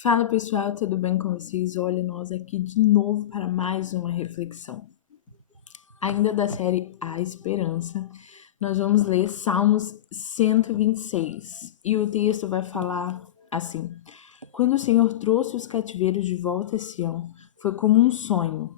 Fala pessoal, tudo bem com vocês? Olha, nós aqui de novo para mais uma reflexão. Ainda da série A Esperança, nós vamos ler Salmos 126 e o texto vai falar assim: Quando o Senhor trouxe os cativeiros de volta a Sião, foi como um sonho.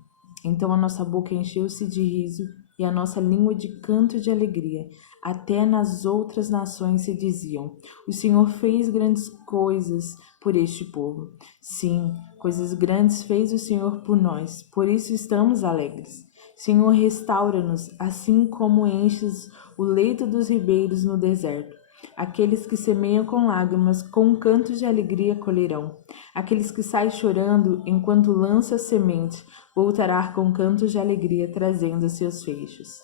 Então a nossa boca encheu-se de riso e a nossa língua de canto de alegria. Até nas outras nações se diziam: O Senhor fez grandes coisas por este povo. Sim, coisas grandes fez o Senhor por nós, por isso estamos alegres. Senhor, restaura-nos, assim como enches o leito dos ribeiros no deserto. Aqueles que semeiam com lágrimas, com cantos de alegria colherão. Aqueles que saem chorando enquanto lança a semente, voltará com cantos de alegria, trazendo seus feixes.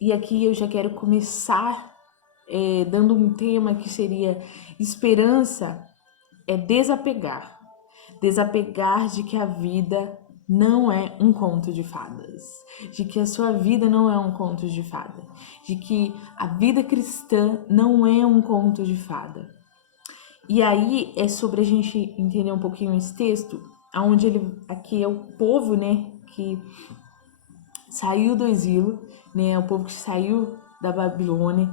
E aqui eu já quero começar dando um tema que seria esperança é desapegar. Desapegar de que a vida não é um conto de fadas, de que a sua vida não é um conto de fada, de que a vida cristã não é um conto de fada. E aí é sobre a gente entender um pouquinho esse texto, onde aqui é o povo, né, que saiu do exílio, né, o povo que saiu da Babilônia.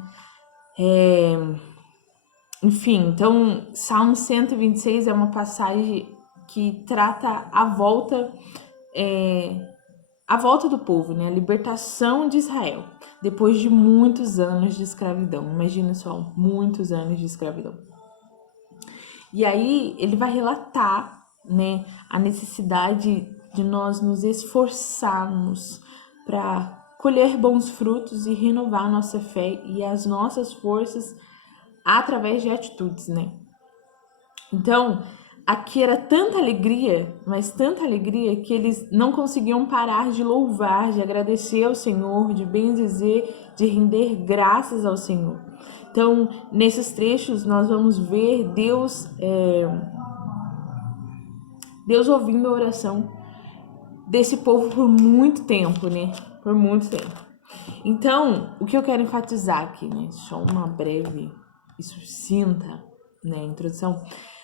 Enfim, então Salmo 126 é uma passagem que trata a volta do povo, né? A libertação de Israel, depois de muitos anos de escravidão. Imagina só, muitos anos de escravidão. E aí ele vai relatar, né, a necessidade de nós nos esforçarmos para colher bons frutos e renovar nossa fé e as nossas forças através de atitudes, né? Então, aqui era tanta alegria, mas tanta alegria que eles não conseguiam parar de louvar, de agradecer ao Senhor, de bendizer, de render graças ao Senhor. Então, nesses trechos, nós vamos ver Deus ouvindo a oração desse povo por muito tempo, né? Por muito tempo. Então, o que eu quero enfatizar aqui, né? Só uma breve e sucinta, né, introdução.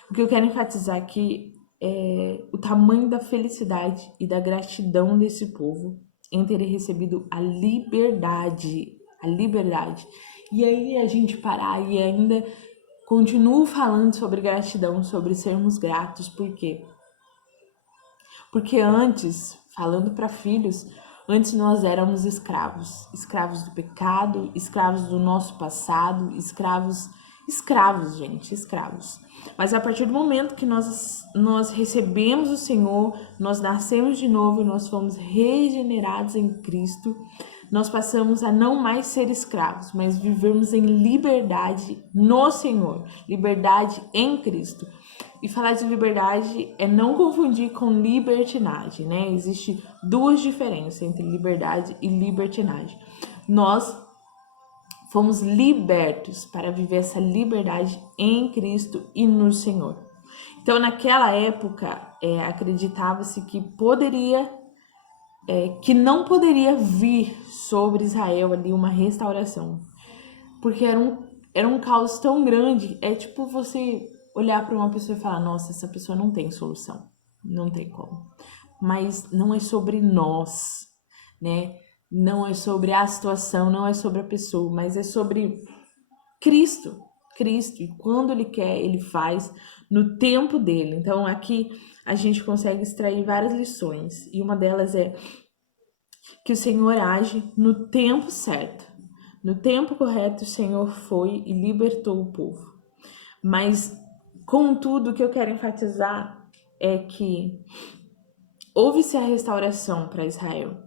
O que eu quero enfatizar aqui é o tamanho da felicidade e da gratidão desse povo em ter recebido a liberdade. A liberdade. E aí a gente parar e ainda continuo falando sobre gratidão, sobre sermos gratos, por quê? Porque antes, falando para filhos, antes nós éramos escravos, escravos do pecado, escravos do nosso passado, escravos, gente, escravos. Mas a partir do momento que nós recebemos o Senhor, nós nascemos de novo e nós fomos regenerados em Cristo, nós passamos a não mais ser escravos, mas vivermos em liberdade no Senhor, liberdade em Cristo. E falar de liberdade é não confundir com libertinagem, né? Existem duas diferenças entre liberdade e libertinagem. Nós fomos libertos para viver essa liberdade em Cristo e no Senhor. Então, naquela época, acreditava-se que não poderia vir sobre Israel ali uma restauração, porque era um caos tão grande. É tipo você olhar para uma pessoa e falar: nossa, essa pessoa não tem solução, não tem como. Mas não é sobre nós, né? Não é sobre a situação, não é sobre a pessoa, mas é sobre Cristo. Cristo, e quando Ele quer, Ele faz no tempo dele. Então aqui a gente consegue extrair várias lições, e uma delas é que o Senhor age no tempo certo. No tempo correto, o Senhor foi e libertou o povo. Mas, contudo, o que eu quero enfatizar é que houve-se a restauração para Israel.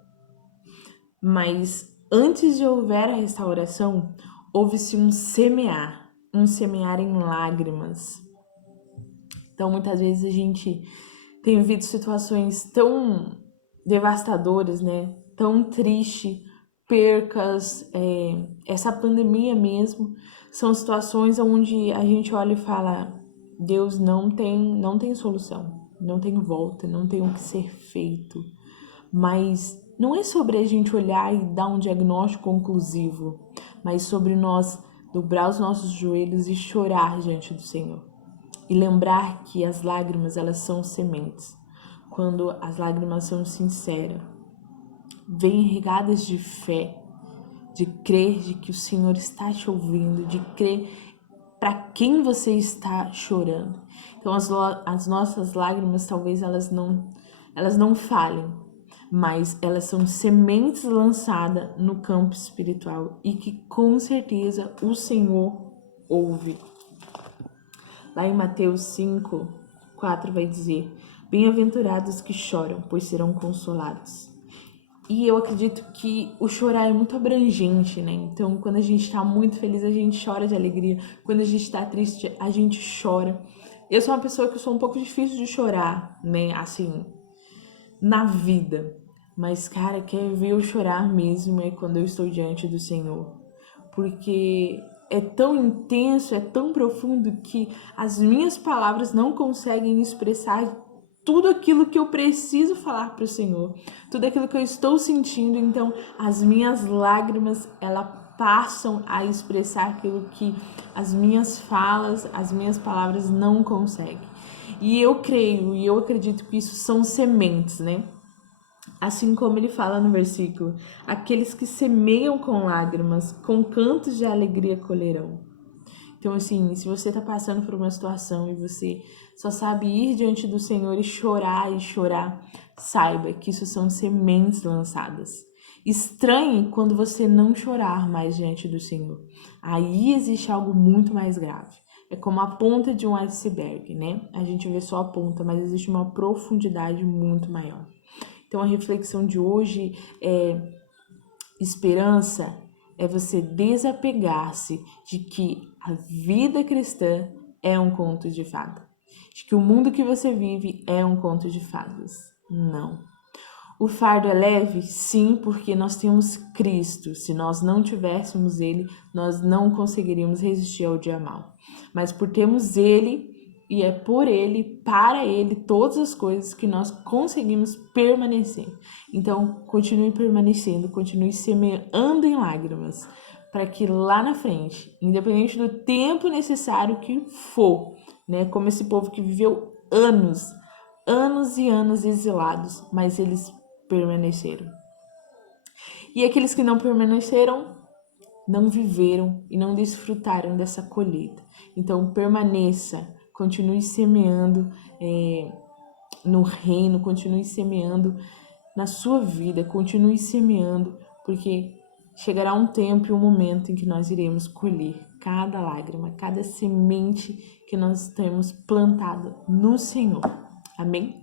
Mas, antes de houver a restauração, houve-se um semear em lágrimas. Então, muitas vezes a gente tem vivido situações tão devastadoras, né? Tão triste, percas, essa pandemia mesmo, são situações onde a gente olha e fala: Deus não tem solução, não tem volta, não tem o que ser feito. Mas não é sobre a gente olhar e dar um diagnóstico conclusivo, mas sobre nós dobrar os nossos joelhos e chorar diante do Senhor. e lembrar que as lágrimas, elas são sementes. Quando as lágrimas são sinceras, vêm regadas de fé, de crer de que o Senhor está te ouvindo, de crer para quem você está chorando. Então as nossas lágrimas talvez elas não falhem, mas elas são sementes lançadas no campo espiritual e que com certeza o Senhor ouve. Lá em Mateus 5:4 vai dizer: bem-aventurados que choram, pois serão consolados. E eu acredito que o chorar é muito abrangente, né? Então, quando a gente tá muito feliz, a gente chora de alegria. Quando a gente tá triste, a gente chora. Eu sou uma pessoa que eu sou um pouco difícil de chorar, né? Assim, na vida. Mas, cara, quer ver eu chorar mesmo é quando eu estou diante do Senhor. Porque é tão intenso, é tão profundo que as minhas palavras não conseguem expressar tudo aquilo que eu preciso falar para o Senhor, tudo aquilo que eu estou sentindo. Então, as minhas lágrimas, elas passam a expressar aquilo que as minhas falas, as minhas palavras não conseguem. E eu creio e eu acredito que isso são sementes, né? Assim como ele fala no versículo: aqueles que semeiam com lágrimas, com cantos de alegria colherão. Então, assim, se você tá passando por uma situação e você só sabe ir diante do Senhor e chorar, saiba que isso são sementes lançadas. Estranhe quando você não chorar mais diante do Senhor. Aí existe algo muito mais grave. É como a ponta de um iceberg, né? A gente vê só a ponta, mas existe uma profundidade muito maior. Então, a reflexão de hoje é: esperança é você desapegar-se de que a vida cristã é um conto de fadas, de que o mundo que você vive é um conto de fadas. Não. O fardo é leve? Sim, porque nós temos Cristo. Se nós não tivéssemos Ele, nós não conseguiríamos resistir ao dia mau. Mas por termos Ele, e é por Ele, para Ele, todas as coisas que nós conseguimos permanecer. Então, continue permanecendo, continue semeando em lágrimas, para que lá na frente, independente do tempo necessário que for, né, como esse povo que viveu anos e anos exilados, mas eles permaneceram. E aqueles que não permaneceram, não viveram e não desfrutaram dessa colheita. Então, permaneça, continue semeando no reino, continue semeando na sua vida, continue semeando, porque chegará um tempo e um momento em que nós iremos colher cada lágrima, cada semente que nós temos plantado no Senhor. Amém?